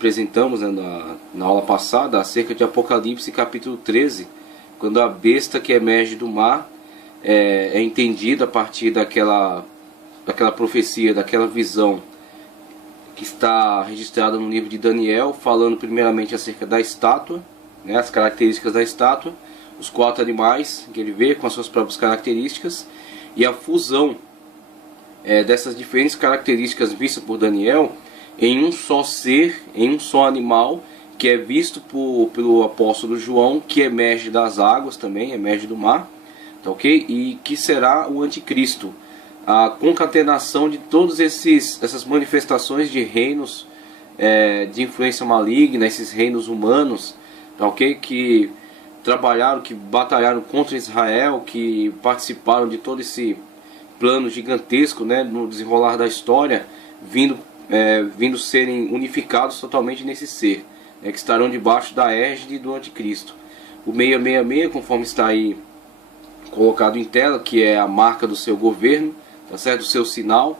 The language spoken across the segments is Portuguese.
apresentamos, né, na aula passada, acerca de Apocalipse capítulo 13, quando a besta que emerge do mar é entendida a partir daquela profecia, daquela visão que está registrada no livro de Daniel, falando primeiramente acerca da estátua, né, as características da estátua, os 4 animais que ele vê com as suas próprias características, e a fusão dessas diferentes características vistas por Daniel em um só ser, em um só animal, que é visto pelo apóstolo João, que emerge das águas também, emerge do mar, tá ok? E que será o anticristo, a concatenação de todas essas manifestações de reinos de influência maligna, esses reinos humanos, tá ok? Que trabalharam, que batalharam contra Israel, que participaram de todo esse plano gigantesco, né, no desenrolar da história, vindo serem unificados totalmente nesse ser, que estarão debaixo da égide do anticristo. O 666, conforme está aí colocado em tela, que é a marca do seu governo, tá certo? O seu sinal,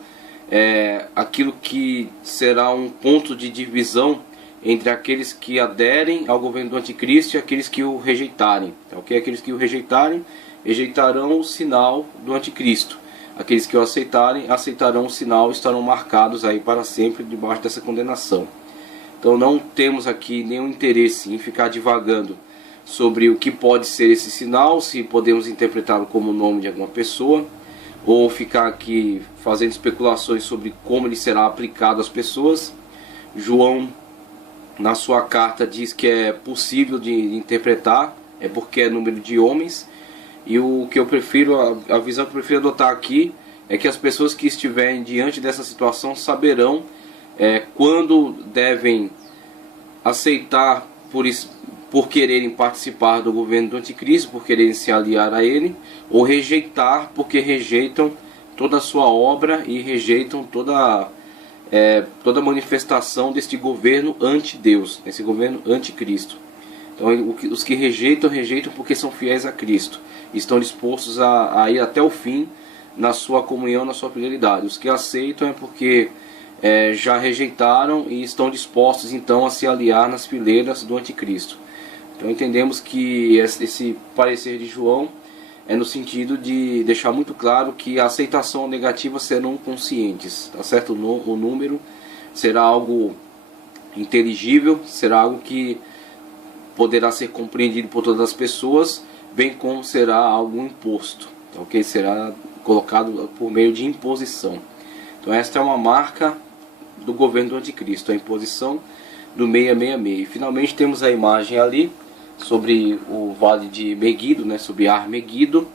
aquilo que será um ponto de divisão entre aqueles que aderem ao governo do anticristo e aqueles que o rejeitarem, tá ok? Aqueles que o rejeitarem, rejeitarão o sinal do anticristo. Aqueles que o aceitarão o sinal e estarão marcados aí para sempre debaixo dessa condenação. Então não temos aqui nenhum interesse em ficar divagando sobre o que pode ser esse sinal, se podemos interpretá-lo como o nome de alguma pessoa, ou ficar aqui fazendo especulações sobre como ele será aplicado às pessoas. João, na sua carta, diz que é possível de interpretar, porque é número de homens. E o que eu prefiro, a visão que eu prefiro adotar aqui, é que as pessoas que estiverem diante dessa situação saberão quando devem aceitar por quererem participar do governo do anticristo, por quererem se aliar a ele, ou rejeitar porque rejeitam toda a sua obra e rejeitam toda manifestação deste governo anti-Deus, esse governo anticristo. Então os que rejeitam porque são fiéis a Cristo, estão dispostos a ir até o fim na sua comunhão, na sua fidelidade. Os que aceitam é porque já rejeitaram e estão dispostos então a se aliar nas fileiras do anticristo. Então entendemos que esse parecer de João é no sentido de deixar muito claro que a aceitação negativa serão conscientes, tá certo? O número será algo inteligível, será algo que poderá ser compreendido por todas as pessoas, bem como será algo imposto, ok? Será colocado por meio de imposição. Então esta é uma marca do governo do anticristo, a imposição do 666. E finalmente temos a imagem ali sobre o vale de Meguido, né, sobre Ar Meguido,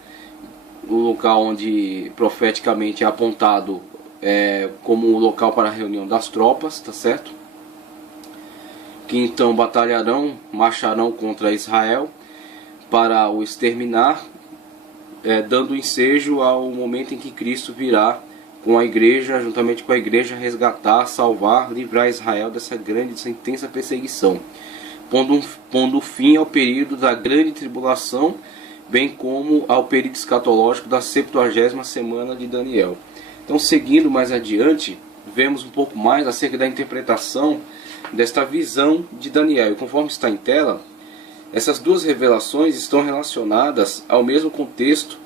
o local onde profeticamente é apontado como o local para a reunião das tropas, tá certo? Que então batalharão, marcharão contra Israel para o exterminar, dando ensejo ao momento em que Cristo virá com a igreja, juntamente com a igreja, resgatar, salvar, livrar Israel dessa intensa perseguição, pondo fim ao período da grande tribulação, bem como ao período escatológico da 70ª semana de Daniel. Então, seguindo mais adiante, vemos um pouco mais acerca da interpretação desta visão de Daniel. E conforme está em tela, essas duas revelações estão relacionadas ao mesmo contexto,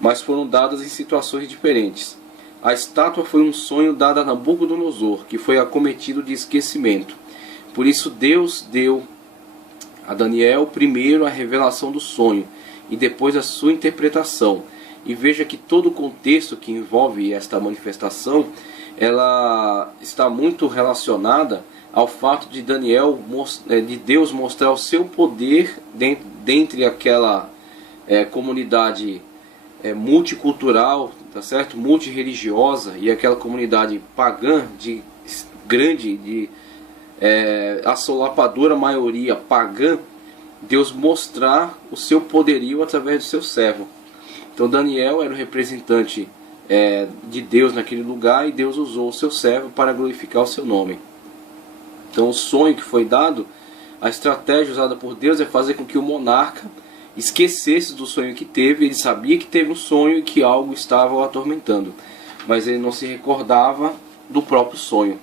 mas foram dadas em situações diferentes. A estátua foi um sonho dado a Nabucodonosor, que foi acometido de esquecimento. Por isso Deus deu a Daniel primeiro a revelação do sonho e depois a sua interpretação. E veja que todo o contexto que envolve esta manifestação, ela está muito relacionada ao fato de de Deus mostrar o seu poder dentre aquela comunidade multicultural, tá certo? Multireligiosa, e aquela comunidade pagã de assolapadora maioria pagã. Deus mostrar o seu poderio através do seu servo. Então Daniel era o representante de Deus naquele lugar, e Deus usou o seu servo para glorificar o seu nome. Então o sonho que foi dado, a estratégia usada por Deus é fazer com que o monarca esquecesse do sonho que teve. Ele sabia que teve um sonho e que algo estava o atormentando, mas ele não se recordava do próprio sonho.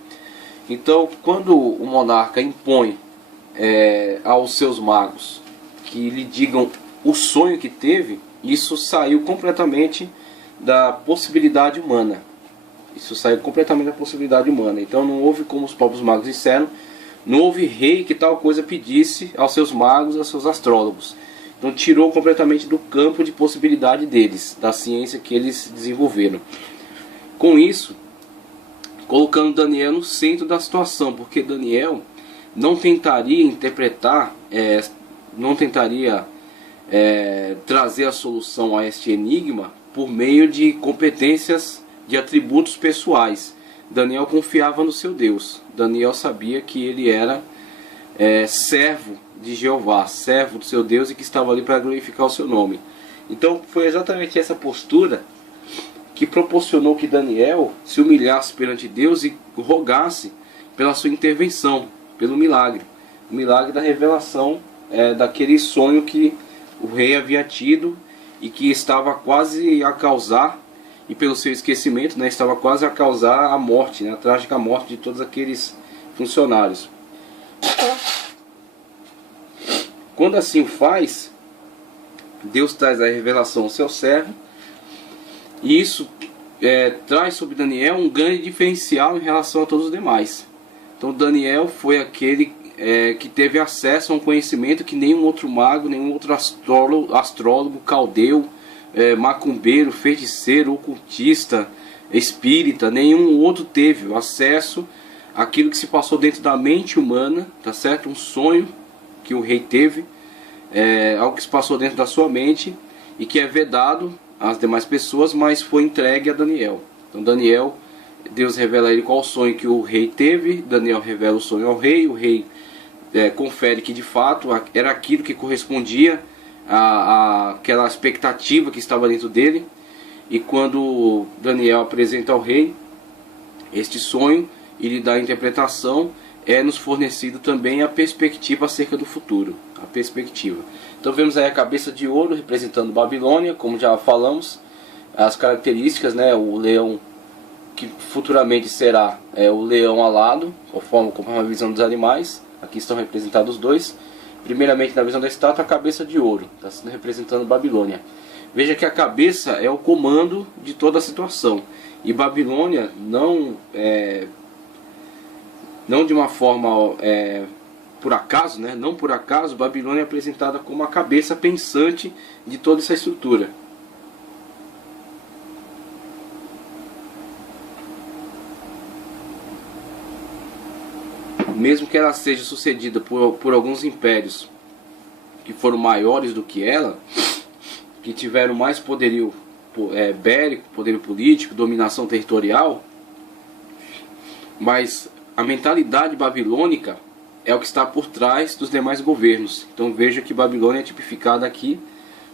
Então, quando o monarca impõe aos seus magos que lhe digam o sonho que teve, isso saiu completamente da possibilidade humana. Isso saiu completamente da possibilidade humana. Então não houve, como os próprios magos disseram, não houve rei que tal coisa pedisse aos seus magos, aos seus astrólogos. Então tirou completamente do campo de possibilidade deles, da ciência que eles desenvolveram. Com isso, colocando Daniel no centro da situação, porque Daniel não tentaria interpretar, não tentaria trazer a solução a este enigma por meio de competências, de atributos pessoais. Daniel confiava no seu Deus. Daniel sabia que ele era servo de Jeová, servo do seu Deus, e que estava ali para glorificar o seu nome. Então foi exatamente essa postura que proporcionou que Daniel se humilhasse perante Deus e rogasse pela sua intervenção, pelo milagre. O milagre da revelação daquele sonho que o rei havia tido e que estava quase a causar, e pelo seu esquecimento, estava quase a causar a morte, a trágica morte de todos aqueles funcionários. Quando assim o faz, Deus traz a revelação ao seu servo, e isso traz sobre Daniel um grande diferencial em relação a todos os demais. Então Daniel foi aquele que teve acesso a um conhecimento que nenhum outro mago, nenhum outro astrólogo, caldeu, macumbeiro, feiticeiro, ocultista, espírita, nenhum outro teve acesso àquilo que se passou dentro da mente humana, tá certo? Um sonho que o rei teve, algo que se passou dentro da sua mente e que é vedado às demais pessoas, mas foi entregue a Daniel. Então Daniel, Deus revela a ele qual o sonho que o rei teve, Daniel revela o sonho ao rei, o rei confere que de fato era aquilo que correspondia àquela expectativa que estava dentro dele. E quando Daniel apresenta ao rei este sonho e lhe dá a interpretação, nos fornecido também a perspectiva acerca do futuro, a perspectiva. Então vemos aí a cabeça de ouro representando Babilônia, como já falamos, as características, o leão que futuramente será o leão alado, conforme a visão dos animais. Aqui estão representados os dois. Primeiramente, na visão da estátua, a cabeça de ouro, está sendo representando Babilônia. Veja que a cabeça é o comando de toda a situação. E Babilônia não de uma forma por acaso, não por acaso, Babilônia é apresentada como a cabeça pensante de toda essa estrutura. Mesmo que ela seja sucedida por alguns impérios que foram maiores do que ela, que tiveram mais poderio bélico, poderio político, dominação territorial, mas a mentalidade babilônica é o que está por trás dos demais governos. Então veja que Babilônia é tipificada aqui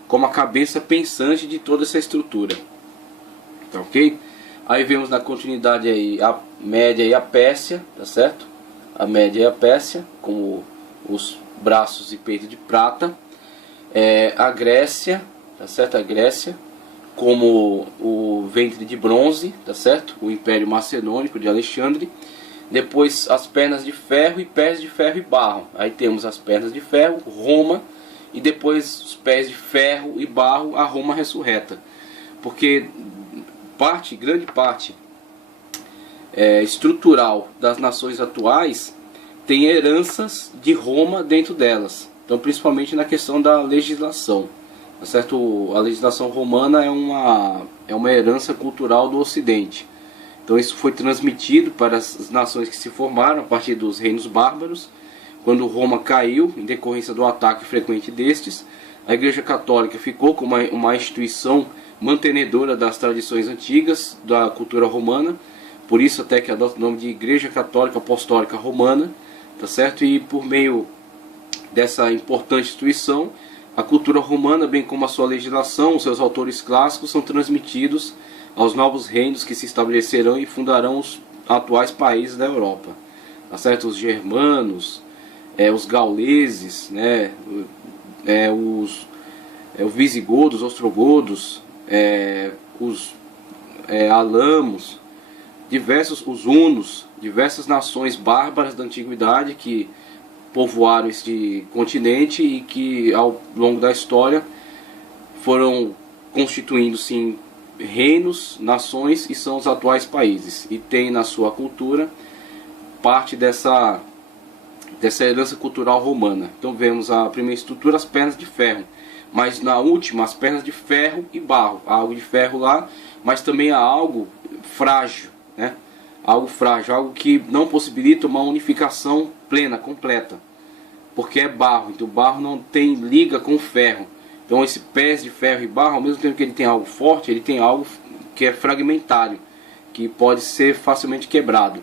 como a cabeça pensante de toda essa estrutura. Tá ok? Aí vemos na continuidade aí a Média e a Pérsia, tá certo? A Média e a Pérsia, com os braços e peito de prata. A Grécia, tá certo? A Grécia, como o ventre de bronze, tá certo? O Império Macedônico de Alexandre. Depois as pernas de ferro e pés de ferro e barro. Aí temos as pernas de ferro, Roma, e depois os pés de ferro e barro, a Roma ressurreta. Porque grande parte estrutural das nações atuais tem heranças de Roma dentro delas. Então, principalmente na questão da legislação, tá certo? A legislação romana é uma herança cultural do Ocidente. Então isso foi transmitido para as nações que se formaram a partir dos reinos bárbaros. Quando Roma caiu, em decorrência do ataque frequente destes, a Igreja Católica ficou como uma instituição mantenedora das tradições antigas da cultura romana. Por isso até que adota o nome de Igreja Católica Apostólica Romana, tá certo? E por meio dessa importante instituição, a cultura romana, bem como a sua legislação, os seus autores clássicos, são transmitidos aos novos reinos que se estabelecerão e fundarão os atuais países da Europa, tá certo? Os germanos, os gauleses, os visigodos, ostrogodos, os alamos, os hunos, diversas nações bárbaras da antiguidade que povoaram este continente e que ao longo da história foram constituindo-se em reinos, nações, e são os atuais países, e tem na sua cultura parte dessa herança cultural romana. Então vemos a primeira estrutura, as pernas de ferro, mas na última as pernas de ferro e barro. Há algo de ferro lá, mas também há algo frágil, né? Algo frágil, algo que não possibilita uma unificação plena, completa, porque é barro, então o barro não tem liga com o ferro. Então esse pés de ferro e barro, ao mesmo tempo que ele tem algo forte, ele tem algo que é fragmentário, que pode ser facilmente quebrado.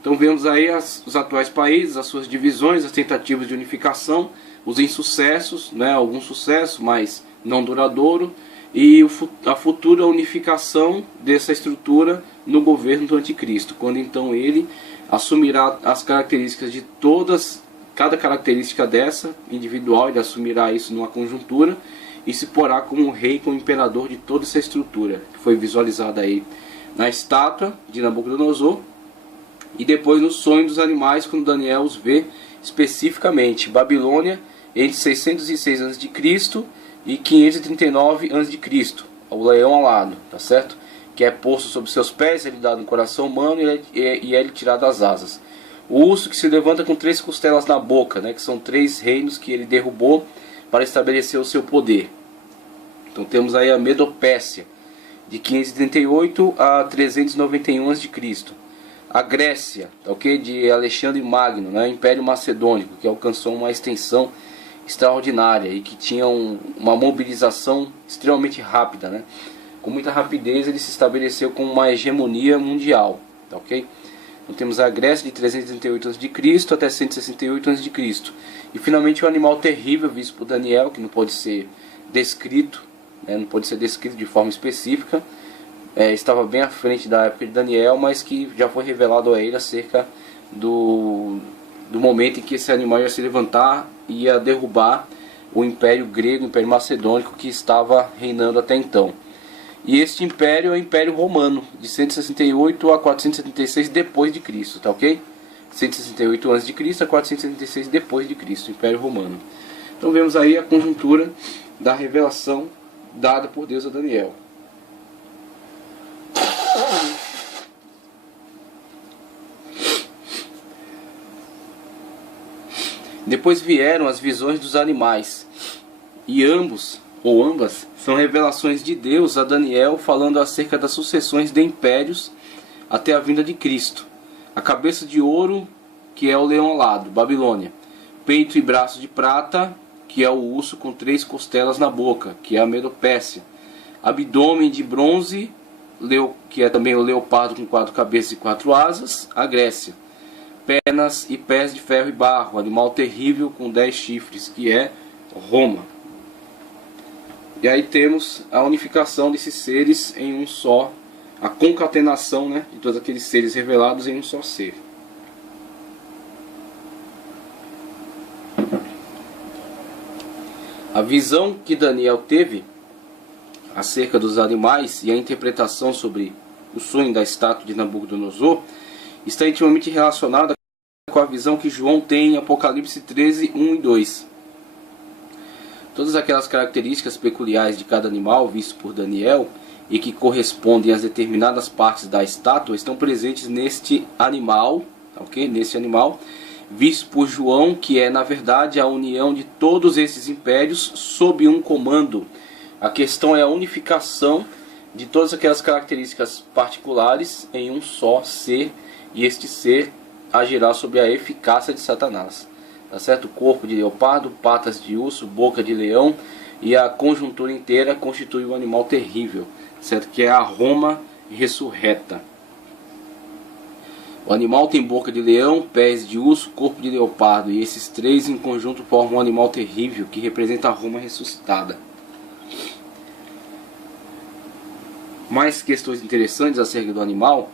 Então vemos aí os atuais países, as suas divisões, as tentativas de unificação, os insucessos, né, algum sucesso, mas não duradouro, e a futura unificação dessa estrutura no governo do anticristo, quando então ele assumirá as características de cada característica dessa individual, ele assumirá isso numa conjuntura e se porá como rei, como imperador de toda essa estrutura, que foi visualizada aí na estátua de Nabucodonosor, e depois no sonho dos animais, quando Daniel os vê especificamente. Babilônia entre 606 a.C. e 539 a.C., o leão alado, tá certo? Que é posto sobre seus pés, ele dá no coração humano e é tirado das asas. O urso que se levanta com 3 costelas na boca, né? Que são 3 reinos que ele derrubou para estabelecer o seu poder. Então temos aí a Medopécia, de 538 a 391 a.C. A Grécia, ok, de Alexandre Magno, né? Império Macedônico, que alcançou uma extensão extraordinária e que tinha uma mobilização extremamente rápida, né? Com muita rapidez ele se estabeleceu com uma hegemonia mundial, ok? Então temos a Grécia de 338 a.C. até 168 a.C. E finalmente o animal terrível visto por Daniel, que não pode ser descrito, né? Não pode ser descrito de forma específica. Estava bem à frente da época de Daniel, mas que já foi revelado a ele acerca do momento em que esse animal ia se levantar e ia derrubar o Império Grego, o Império Macedônico, que estava reinando até então. E este império é o Império Romano, de 168 a 476 depois de Cristo, tá ok? 168 a.C. a 476 depois de Cristo, Império Romano. Então vemos aí a conjuntura da revelação dada por Deus a Daniel. Depois vieram as visões dos animais, e ambos, ou ambas, são revelações de Deus a Daniel, falando acerca das sucessões de impérios até a vinda de Cristo. A cabeça de ouro, que é o leão alado, Babilônia. Peito e braço de prata, que é o urso com 3 costelas na boca, que é a Medopécia. Abdômen de bronze, que é também o leopardo com 4 cabeças e 4 asas, a Grécia. Pernas e pés de ferro e barro, animal terrível com 10 chifres, que é Roma. E aí temos a unificação desses seres em um só, a concatenação, né, de todos aqueles seres revelados em um só ser. A visão que Daniel teve acerca dos animais e a interpretação sobre o sonho da estátua de Nabucodonosor está intimamente relacionada com a visão que João tem em Apocalipse 13, 1 e 2. Todas aquelas características peculiares de cada animal visto por Daniel e que correspondem às determinadas partes da estátua estão presentes neste animal, ok? Neste animal visto por João, que é na verdade a união de todos esses impérios sob um comando. A questão é a unificação de todas aquelas características particulares em um só ser, e este ser agirá sobre a eficácia de Satanás. Tá certo? Corpo de leopardo, patas de urso, boca de leão, e a conjuntura inteira constitui um animal terrível, certo? Que é a Roma ressurreta. O animal tem boca de leão, pés de urso, corpo de leopardo, e esses 3 em conjunto formam um animal terrível que representa a Roma ressuscitada. Mais questões interessantes acerca do animal,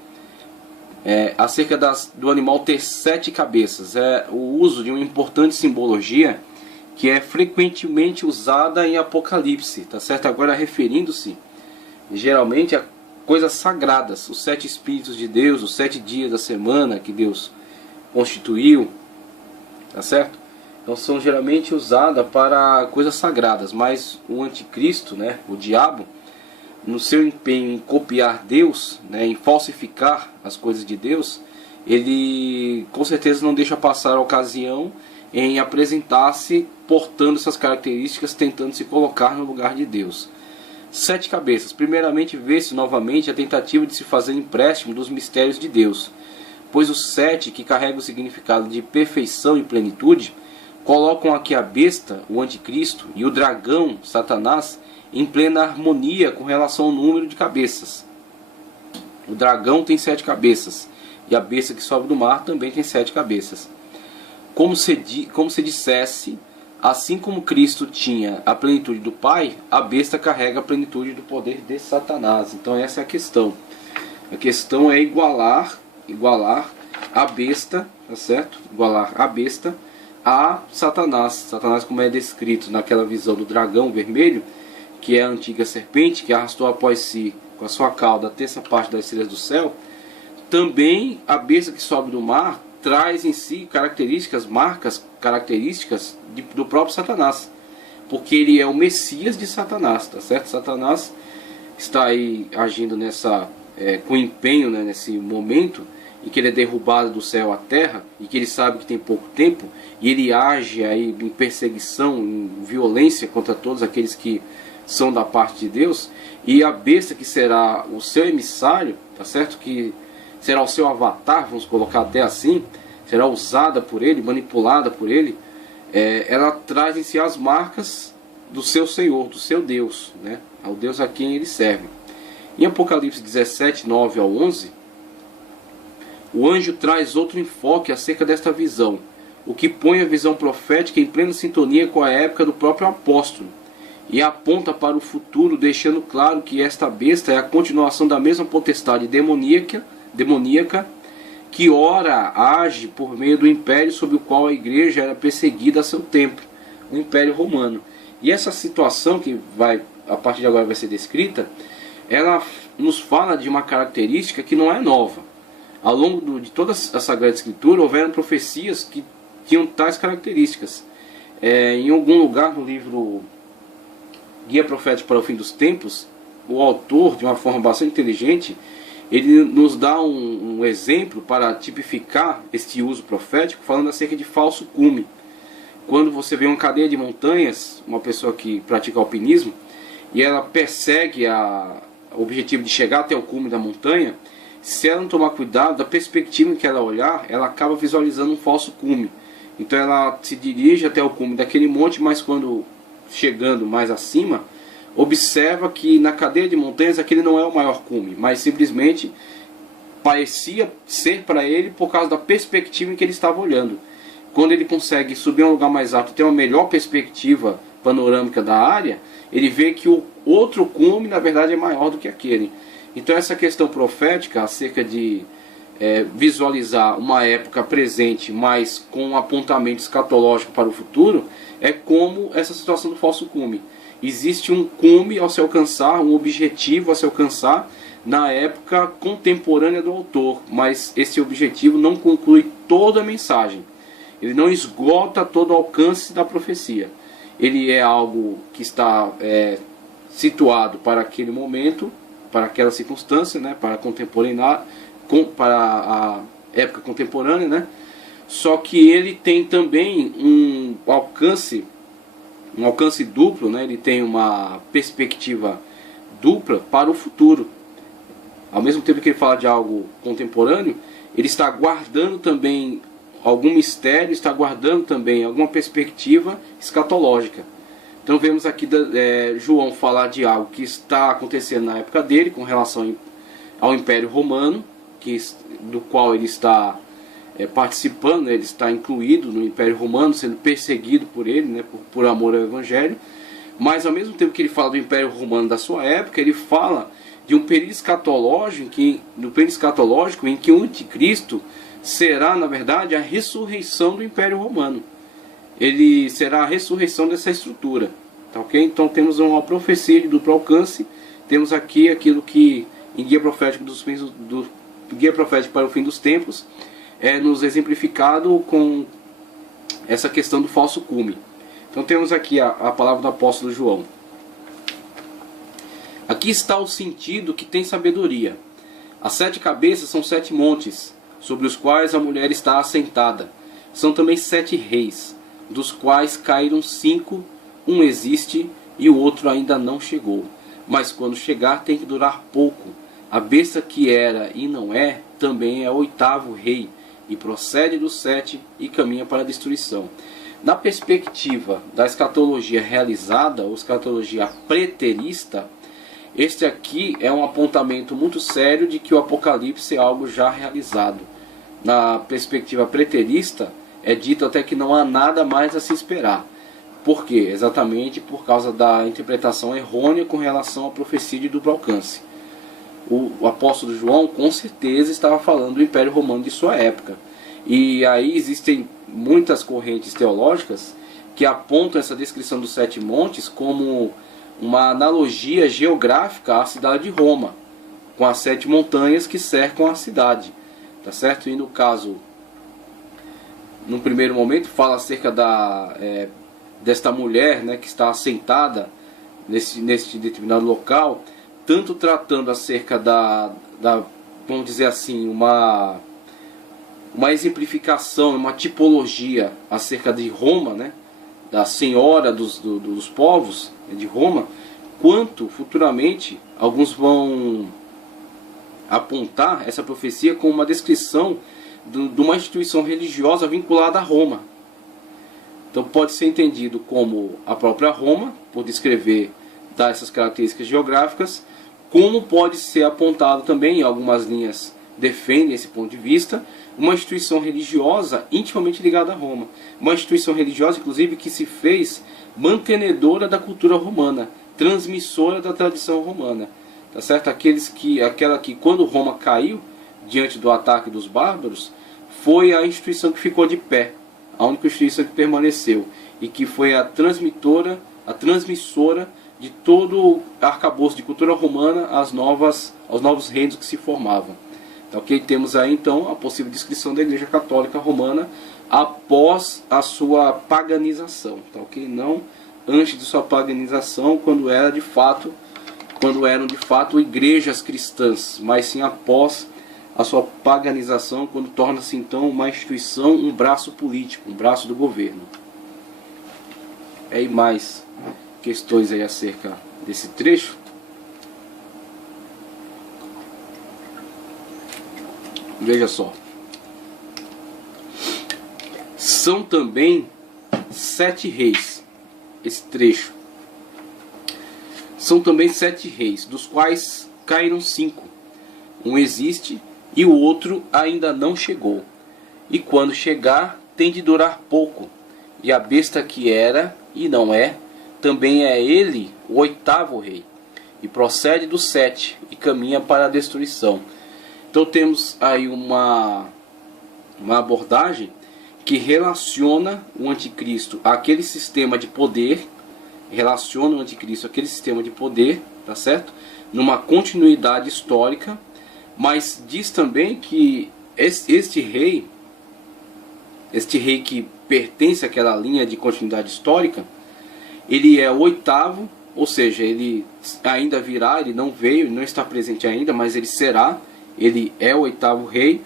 acerca do animal ter 7 cabeças, é o uso de uma importante simbologia que é frequentemente usada em Apocalipse, tá certo? Agora referindo-se geralmente coisas sagradas, os 7 Espíritos de Deus, os 7 dias da semana que Deus constituiu, tá certo? Então são geralmente usadas para coisas sagradas, mas o anticristo, né, o diabo, no seu empenho em copiar Deus, né, em falsificar as coisas de Deus, ele com certeza não deixa passar a ocasião em apresentar-se portando essas características, tentando se colocar no lugar de Deus. 7 cabeças. Primeiramente, vê-se novamente a tentativa de se fazer empréstimo dos mistérios de Deus, pois os 7, que carregam o significado de perfeição e plenitude, colocam aqui a besta, o anticristo, e o dragão, Satanás, em plena harmonia com relação ao número de cabeças. O dragão tem 7 cabeças, e a besta que sobe do mar também tem 7 cabeças. Como se dissesse, assim como Cristo tinha a plenitude do Pai, a besta carrega a plenitude do poder de Satanás. Então essa é a questão. A questão é igualar a besta, tá certo? Igualar a besta a Satanás. Satanás, como é descrito naquela visão do dragão vermelho, que é a antiga serpente, que arrastou após si com a sua cauda a terça parte das estrelas do céu. Também a besta que sobe do mar traz em si características do próprio Satanás, porque ele é o Messias de Satanás, tá certo? Satanás está aí agindo com empenho, né, nesse momento em que ele é derrubado do céu à terra, e que ele sabe que tem pouco tempo, e ele age aí em perseguição, em violência contra todos aqueles que são da parte de Deus, e a besta que será o seu emissário, tá certo? Que será o seu avatar, vamos colocar até assim, será usada por ele, manipulada por ele, ela traz em si as marcas do seu Senhor, do seu Deus, né? Ao Deus a quem ele serve. Em Apocalipse 17, 9 ao 11, o anjo traz outro enfoque acerca desta visão, o que põe a visão profética em plena sintonia com a época do próprio apóstolo, e aponta para o futuro, deixando claro que esta besta é a continuação da mesma potestade demoníaca que ora age por meio do império sob o qual a igreja era perseguida a seu tempo, o Império Romano. E essa situação que a partir de agora vai ser descrita, ela nos fala de uma característica que não é nova. Ao longo de toda a Sagrada Escritura houveram profecias que tinham tais características. Em algum lugar no livro Guia Profético para o Fim dos Tempos, o autor, de uma forma bastante inteligente, ele nos dá um exemplo para tipificar este uso profético, falando acerca de falso cume. Quando você vê uma cadeia de montanhas, uma pessoa que pratica alpinismo, e ela persegue o objetivo de chegar até o cume da montanha, se ela não tomar cuidado, da perspectiva em que ela olhar, ela acaba visualizando um falso cume. Então ela se dirige até o cume daquele monte, mas quando chegando mais acima, observa que na cadeia de montanhas aquele não é o maior cume, mas simplesmente parecia ser para ele por causa da perspectiva em que ele estava olhando. Quando ele consegue subir a um lugar mais alto e ter uma melhor perspectiva panorâmica da área, ele vê que o outro cume na verdade é maior do que aquele. Então essa questão profética acerca de visualizar uma época presente, mas com um apontamento escatológico para o futuro, é como essa situação do falso cume. Existe um cume ao se alcançar, um objetivo a se alcançar na época contemporânea do autor, mas esse objetivo não conclui toda a mensagem. Ele não esgota todo o alcance da profecia. Ele é algo que está situado para aquele momento, para aquela circunstância, né, para a época contemporânea, né? Só que ele tem também um alcance duplo, né? Ele tem uma perspectiva dupla para o futuro. Ao mesmo tempo que ele fala de algo contemporâneo, ele está guardando também algum mistério, está guardando também alguma perspectiva escatológica. Então vemos aqui João falar de algo que está acontecendo na época dele, com relação ao Império Romano, do qual ele está participando, né? Ele está incluído no Império Romano, sendo perseguido por ele, né? por amor ao Evangelho. Mas ao mesmo tempo que ele fala do Império Romano da sua época, ele fala de um período escatológico, em que o anticristo será, na verdade, a ressurreição do Império Romano. Ele será a ressurreição dessa estrutura. Tá, ok? Então temos uma profecia de duplo alcance. Temos aqui aquilo que em Guia Profético Guia Profético para o Fim dos Tempos, é nos exemplificado com essa questão do falso cume. Então temos aqui a palavra do apóstolo João. Aqui está o sentido que tem sabedoria. As 7 cabeças são 7 montes, sobre os quais a mulher está assentada. São também 7 reis, dos quais caíram 5, um existe e o outro ainda não chegou. Mas quando chegar tem que durar pouco. A besta que era e não é, também é o 8º rei, e procede dos 7 e caminha para a destruição. Na perspectiva da escatologia realizada, ou escatologia preterista, este aqui é um apontamento muito sério de que o Apocalipse é algo já realizado. Na perspectiva preterista, é dito até que não há nada mais a se esperar. Por quê? Exatamente por causa da interpretação errônea com relação à profecia de duplo alcance. O apóstolo João com certeza estava falando do Império Romano de sua época. E aí existem muitas correntes teológicas que apontam essa descrição dos 7 montes como uma analogia geográfica à cidade de Roma, com as 7 montanhas que cercam a cidade, tá certo? E no caso, num primeiro momento, fala acerca desta mulher, né, que está assentada nesse determinado local, tanto tratando acerca vamos dizer assim, uma exemplificação, uma tipologia acerca de Roma, né, da senhora dos povos de Roma, quanto futuramente alguns vão apontar essa profecia como uma descrição de uma instituição religiosa vinculada a Roma. Então pode ser entendido como a própria Roma, por descrever, dar essas características geográficas, como pode ser apontado também, em algumas linhas defendem esse ponto de vista, uma instituição religiosa intimamente ligada a Roma. Uma instituição religiosa, inclusive, que se fez mantenedora da cultura romana, transmissora da tradição romana. Tá certo? Aquela que, quando Roma caiu, diante do ataque dos bárbaros, foi a instituição que ficou de pé, a única instituição que permaneceu, e que foi a transmissora de todo o arcabouço de cultura romana aos novos reinos que se formavam. Tá, ok? Temos aí então a possível descrição da Igreja Católica Romana após a sua paganização, tá, ok? Não antes de sua paganização, quando eram de fato igrejas cristãs, mas sim após a sua paganização, quando torna-se então uma instituição, um braço político, um braço do governo. E mais questões aí acerca desse trecho. Veja só. São também 7 reis. Esse trecho. São também 7 reis, dos quais caíram 5. Um existe e o outro ainda não chegou. E quando chegar, tem de durar pouco. E a besta que era e não é, também é ele o 8º rei. E procede dos 7 e caminha para a destruição. Então temos aí uma abordagem que relaciona o anticristo àquele sistema de poder, tá certo? Numa continuidade histórica, mas diz também que este rei que pertence àquela linha de continuidade histórica, ele é o 8º, ou seja, ele ainda virá, ele não veio, ele não está presente ainda, mas ele será. Ele é o 8º rei,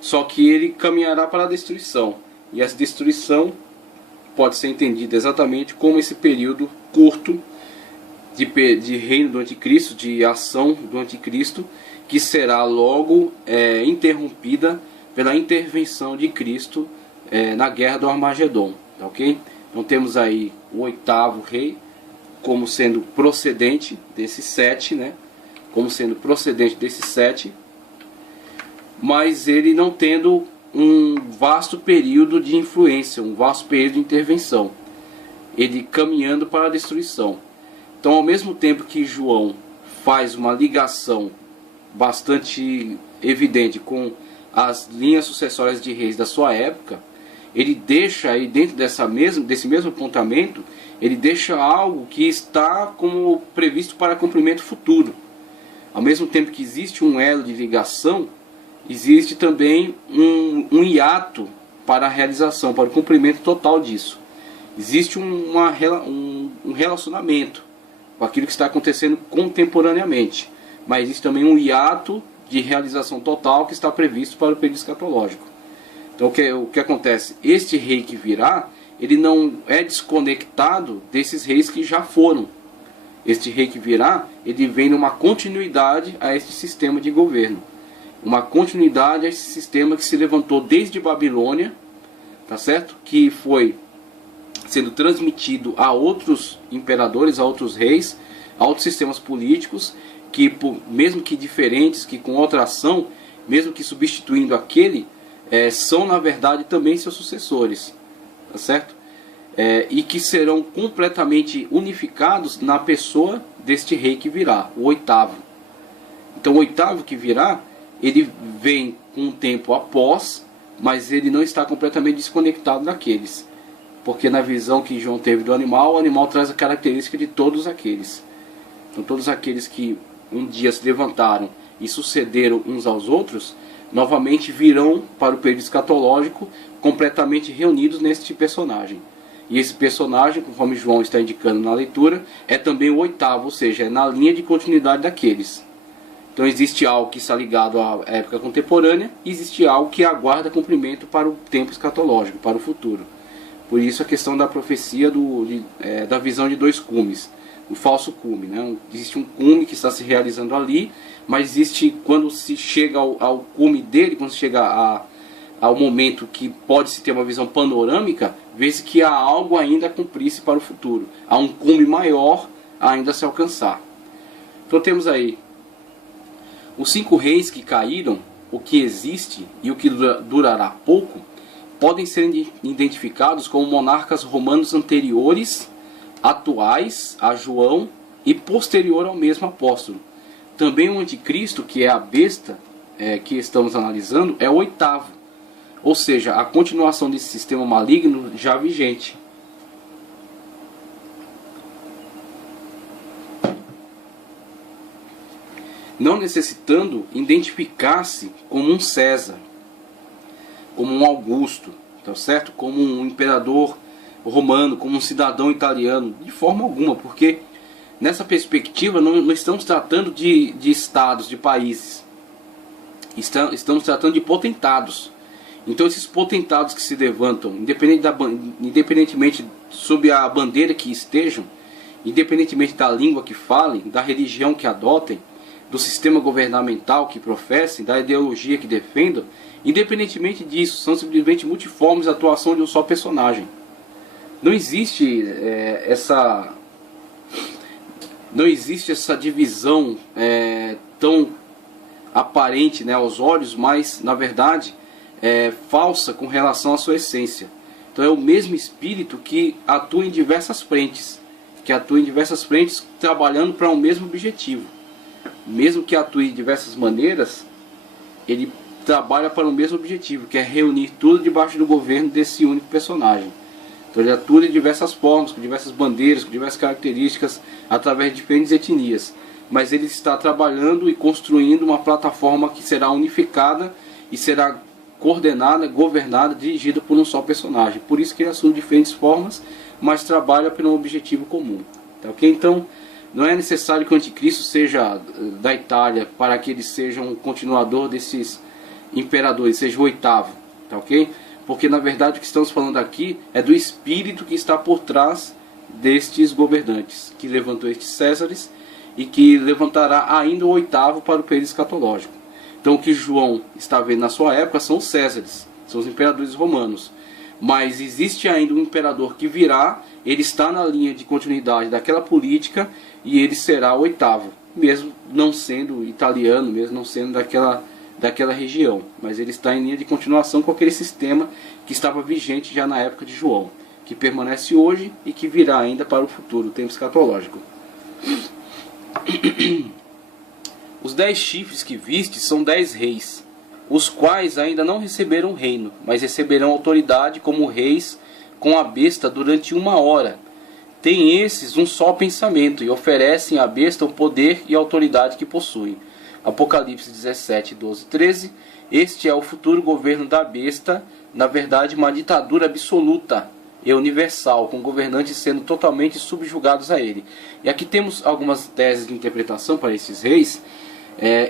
só que ele caminhará para a destruição. E essa destruição pode ser entendida exatamente como esse período curto de reino do anticristo, de ação do anticristo, que será logo interrompida pela intervenção de Cristo na guerra do Armagedon. Tá, ok? Então temos aí o 8º rei como sendo procedente desses 7, né? Como sendo procedente desses 7, mas ele não tendo um vasto período de influência, um vasto período de intervenção, ele caminhando para a destruição. Então, ao mesmo tempo que João faz uma ligação bastante evidente com as linhas sucessórias de reis da sua época, ele deixa aí dentro desse mesmo apontamento, ele deixa algo que está como previsto para cumprimento futuro. Ao mesmo tempo que existe um elo de ligação, existe também um hiato para a realização, para o cumprimento total disso. Existe um relacionamento com aquilo que está acontecendo contemporaneamente, mas existe também um hiato de realização total que está previsto para o período escatológico. Então o que acontece? Este rei que virá, ele não é desconectado desses reis que já foram. Este rei que virá, ele vem numa continuidade a este sistema de governo. Uma continuidade a esse sistema que se levantou desde Babilônia, tá certo? Que foi sendo transmitido a outros imperadores, a outros reis, a outros sistemas políticos, que mesmo que diferentes, que com outra ação, mesmo que substituindo aquele, são na verdade também seus sucessores, tá certo? E que serão completamente unificados na pessoa deste rei que virá, o oitavo. Então o oitavo que virá, ele vem com um tempo após, mas ele não está completamente desconectado daqueles. Porque na visão que João teve do animal, o animal traz a característica de todos aqueles. Então todos aqueles que um dia se levantaram e sucederam uns aos outros, novamente virão para o período escatológico completamente reunidos neste personagem. E esse personagem, conforme João está indicando na leitura, é também o oitavo, ou seja, é na linha de continuidade daqueles. Então existe algo que está ligado à época contemporânea e existe algo que aguarda cumprimento para o tempo escatológico, para o futuro. Por isso a questão da profecia da visão de dois cumes, o falso cume, né? Existe um cume que está se realizando ali, mas existe, quando se chega ao cume dele, quando se chega ao momento que pode-se ter uma visão panorâmica, vê-se que há algo ainda a cumprir-se para o futuro. Há um cume maior ainda a se alcançar. Então temos aí os 5 reis que caíram, o que existe e o que durará pouco, podem ser identificados como monarcas romanos anteriores, atuais a João e posterior ao mesmo apóstolo. Também o anticristo, que é a besta que estamos analisando, é o oitavo. Ou seja, a continuação desse sistema maligno já vigente. Não necessitando identificar-se como um César, como um Augusto, tá certo? Como um imperador romano, como um cidadão italiano, de forma alguma, porque nessa perspectiva não estamos tratando de estados, de países, estamos tratando de potentados. Então esses potentados que se levantam, independentemente sob a bandeira que estejam, independentemente da língua que falem, da religião que adotem, do sistema governamental que professem, da ideologia que defendam, independentemente disso, são simplesmente multiformes a atuação de um só personagem. Não existe essa divisão tão aparente, né, aos olhos, mas na verdade falsa com relação à sua essência. Então é o mesmo espírito que atua em diversas frentes, trabalhando para um mesmo objetivo. Mesmo que atue de diversas maneiras, ele trabalha para o mesmo objetivo, que é reunir tudo debaixo do governo desse único personagem. Então ele atua de diversas formas, com diversas bandeiras, com diversas características, através de diferentes etnias. Mas ele está trabalhando e construindo uma plataforma que será unificada e será coordenada, governada, dirigida por um só personagem. Por isso que ele assume diferentes formas, mas trabalha por um objetivo comum. Tá, ok? Então, não é necessário que o anticristo seja da Itália para que ele seja um continuador desses imperadores, seja o oitavo. Tá, ok? Porque na verdade o que estamos falando aqui é do espírito que está por trás destes governantes, que levantou estes Césares e que levantará ainda o oitavo para o período escatológico. Então o que João está vendo na sua época são os Césares, são os imperadores romanos. Mas existe ainda um imperador que virá, ele está na linha de continuidade daquela política e ele será o oitavo, mesmo não sendo italiano, mesmo não sendo daquela região. Mas ele está em linha de continuação com aquele sistema que estava vigente já na época de João, que permanece hoje e que virá ainda para o futuro, o tempo escatológico. Os 10 chifres que viste são 10 reis, os quais ainda não receberam reino, mas receberão autoridade como reis com a besta durante 1 hora, têm esses um só pensamento e oferecem à besta o poder e a autoridade que possuem. Apocalipse 17, 12, 13. Este é o futuro governo da besta, na verdade uma ditadura absoluta e universal, com governantes sendo totalmente subjugados a ele. E aqui temos algumas teses de interpretação para esses reis,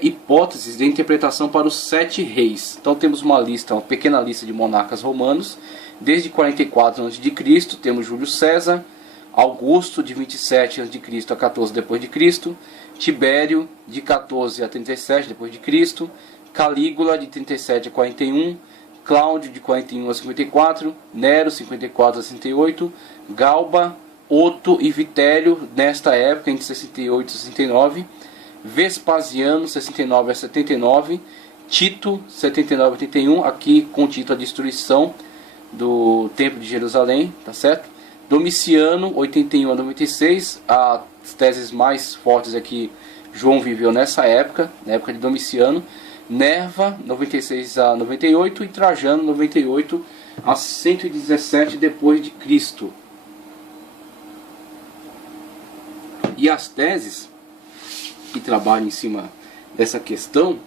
hipóteses de interpretação para os 7 reis. Então temos uma pequena lista de monarcas romanos. Desde 44 a.C. temos Júlio César, Augusto de 27 a.C. a 14 d.C., Tibério de 14 a 37 d.C., Calígula de 37 a 41, Cláudio de 41 a 54, Nero 54 a 68, Galba, Otto e Vitério nesta época entre 68 e 69, Vespasiano 69 a 79, Tito 79 a 81, aqui com Tito a destruição do Templo de Jerusalém, tá certo? Domiciano 81 a 96, as teses mais fortes aqui, João viveu nessa época, na época de Domiciano. Nerva 96 a 98 e Trajano 98 a 117 depois de Cristo. E as teses que trabalham em cima dessa questão